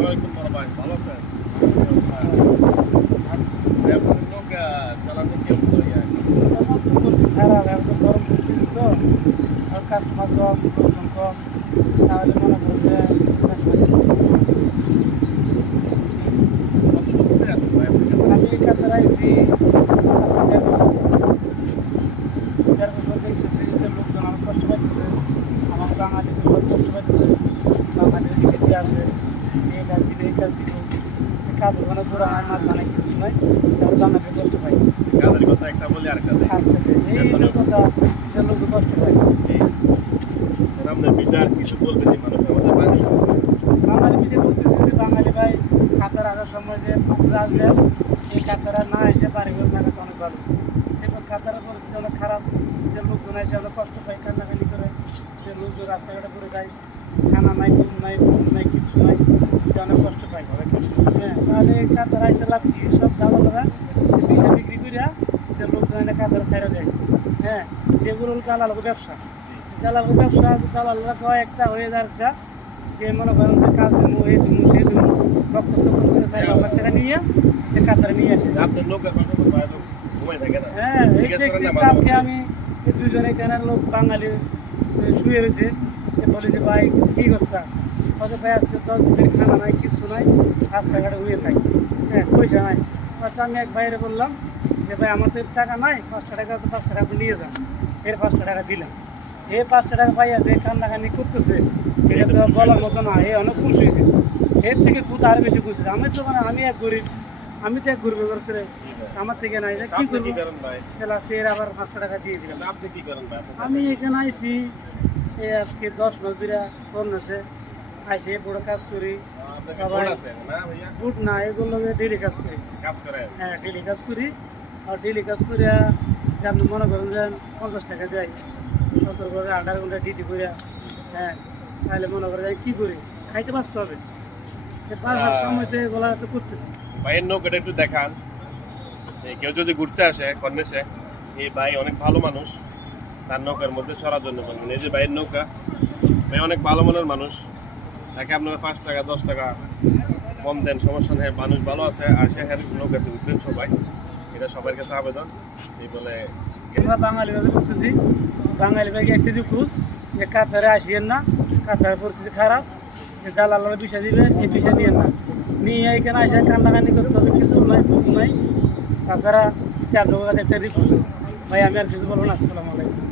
ওয়ালাইকুম বড় ভাই, ভালো আছেন? এখন নৌকা চালানো কি অবস্থা ইয়া? খারাপ এখন গরম পরিস্থিতি তো আর কাস্টমার কম লোকজন কম তাহলে মনে করো যে কত বছর ধরে আছেন ভাই আপনি? আমি কাতার আইছি আজকে 1.5 বছর দেখতেছি যে লোকজন আমার কষ্ট পাইতেছে আমার বাঙালি কষ্ট পাইতেছে বাঙালির খেতে আসে এই কাজ দিলে এই কাজ দিল এই কাজ ওখানে পুরো আমার মাছ বানাই কিছু নাই তাহলে বাঙালির কষ্ট পাই কাজের কথা একটা বলি আর একটা দেই। এই কথা সে লোক কষ্ট পাই আপনার বিচার কিছু বলবেন এই মানুষের মধ্যে পানি বাঙালি মিলে বলতেছি যে বাঙালি ভাই কাতার আসার সময় যে আপনারা আসবেন এই কাতারা না এসে বাড়ি ঘর থাকাটা অনেক ভালো এখন কাতারের পরিস্থিতি অনেক খারাপ যে লোকজন এসে অনেক কষ্ট পায় কান্নাকানি করে যে লোকজন রাস্তাঘাটে পড়ে যায় খানা নাই ঘুম নাই ঘুম নাই কিছু নাই যে অনেক কষ্ট পায় অনেক কষ্ট হ্যাঁ তাহলে কাতারা এসে লাভ কি সব দালালরা বিষা বিক্রি করিয়া যে লোকজন এনে কাতারা ছাইড়া দেয় হ্যাঁ যেগুলো দালাল ব্যবসা দালালরা কয় একটা হয়ে যায় একটা যে মনে করেন যে কাজ দেবো এই দেবো সেই দেবো রক্ত চক্র করে 4-5 লাখ টাকা নিয়ে যে কাতারে নিয়ে আসে আপনার নৌকা কত ভাই ঘুমাই থাকে না? হ্যাঁ এই দেখছি কালকে আমি এই দুজনে এখানে লোক বাঙালি শুয়ে রয়েছে বলে যে ভাই কী করছা কত ভাই আসছে তোর খানা নাই কিছু নাই রাস্তাঘাটে উড়িয়ে থাকি হ্যাঁ পয়সা নাই আচ্ছা আমি এক বাইরে বললাম যে ভাই আমার তো টাকা নাই 5টা টাকা তো 5টা টাকা নিয়ে যান এর 5টা টাকা দিলাম এই 5টা টাকা পাইয়া যে কান্নাকানি করতেছে এটা তো বলার মতো না এ অনেক খুশি হয়েছে এর থেকে খুব আরো বেশি খুশি আমি তো মানে আমি এক গরিব করছে রে আমার থেকে নাই যে কি করবো করেন ভাই? লাস্টে এর আবার 5টা টাকা দিয়ে দিলাম আপনি কি করেন ভাই? আমি এখানে আইছি এই আজকে 10 মাস ধরে করোনাছে আইসে বড় কাজ করি আপনার কি বোন আছে না ভাইয়া? বুট না এগুলো ডেলি কাজ করি কাজ করেন? হ্যাঁ ডেলি কাজ করি আর ডেলি কাজ করিয়া যে আপনি মনে করেন যে 50 টাকা দেয় 17 করে 18 ঘন্টা ডিউটি করিয়া হ্যাঁ তাহলে মনে করেন যে কী করি খাইতে বাঁচতে হবে বাজার সময়তে এগুলা তো করতেছি ভাইয়ের নৌকাটা একটু দেখান। এই কেউ যদি ঘুরতে আসে কর্নেশে, এই ভাই অনেক ভালো মানুষ, তার নৌকার মধ্যে ছড়ার জন্য বলবেন এই যে ভাইয়ের নৌকা, ভাই অনেক ভালো মনের মানুষ, তাকে আপনারা 5 টাকা 10 টাকা কম দেন, সমস্যা নেই, মানুষ ভালো আছে, আসে হ্যাঁ নৌকাতে উঠবেন সবাই, এটা সবার কাছে আবেদন। এই বলে আমরা বাঙালি ভাবে করতেছি বাঙালি ভাগে একটা রিকুজ যে কাতারে আসিয়েন না কাতারের পরিস্থিতি খারাপ যে দালালরা বিষয় দিবে এই বিষয় নিয়েন না নিয়ে এখানে আসে কান্নাকানি করতে হবে কিছু নাই বুক নাই তাছাড়া আপনার কাছে একটা রিকুজ ভাই আমি আর কিছু বলবো না আসসালামু আলাইকুম